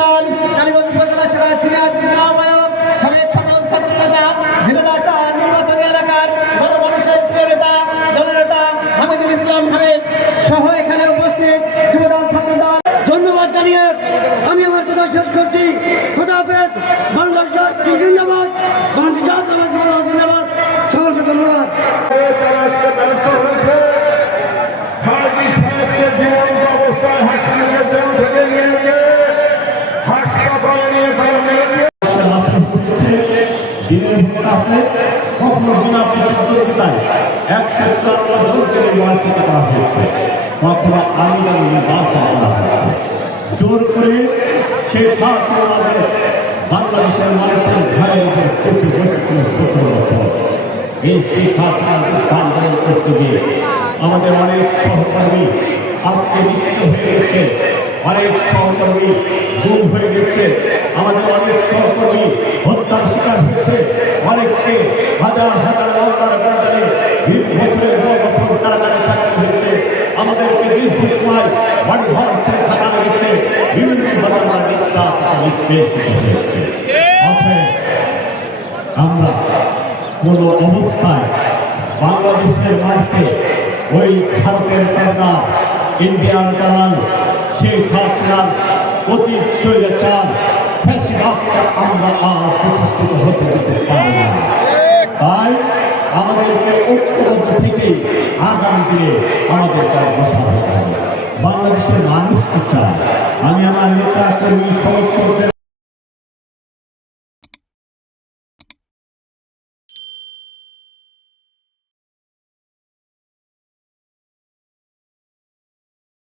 দল, কালীগঞ্জ উপজেলা সেরা সিনিয়র জিলা ছাত্র নেতা বিরোধী আচার নির্বাচনী এলাকার গণমানুষের প্রিয় নেতা জননেতা হামিদুল ইসলাম হামিদ সহ এখানে উপস্থিত যুবদল ছাত্র দল ধন্যবাদ জানিয়ে আমি আমার কথা শেষ করছি। খোদা হাফেজ। বাংলাদেশ জিন্দাবাদ। ভোট আপনি কখনো বিনা প্রতিদ্বন্দ্বিতায় একশো চুয়ান্ন জনকে নির্বাচিত করা হয়েছে। কখনো আমিরাম নির্বাচন করা হয়েছে। জোর করে সে কাজ আমাদের বাংলাদেশের মানুষের ঘরের উপর বছর। এই হাসিনাকে আন্দোলন আমাদের অনেক সহকর্মী আজকে হয়ে গেছে। অনেক সহকর্মী গুম হয়ে গেছে। আমাদের অনেক হয়েছে অনেককে হাজার হাজার কারাগারে দীর্ঘ বছরের পর বছর কারাগারে থাকতে হয়েছে। আমাদেরকে দীর্ঘ সময় বাড়ি ঘর ছেড়ে থাকা লেগেছে বিভিন্নভাবে আমরা নির্যাতিত, নিষ্পেষিত হয়েছে। আমরা কোন অবস্থায় বাংলাদেশের মাটিতে ওই ভারতের কান্না ইন্ডিয়ান দালাল শেখ হাসিনার অতীত স্বৈরাচার ফ্যাসিবাদকে আমরা আর প্রতিষ্ঠিত হতে পারি তাই আমাদেরকে ঐক্যবদ্ধ থেকে আগামী দিনে আমাদের তার বাংলাদেশের মানুষ কি চায় আমি আমার নেতা, কর্মী সমর্থকদের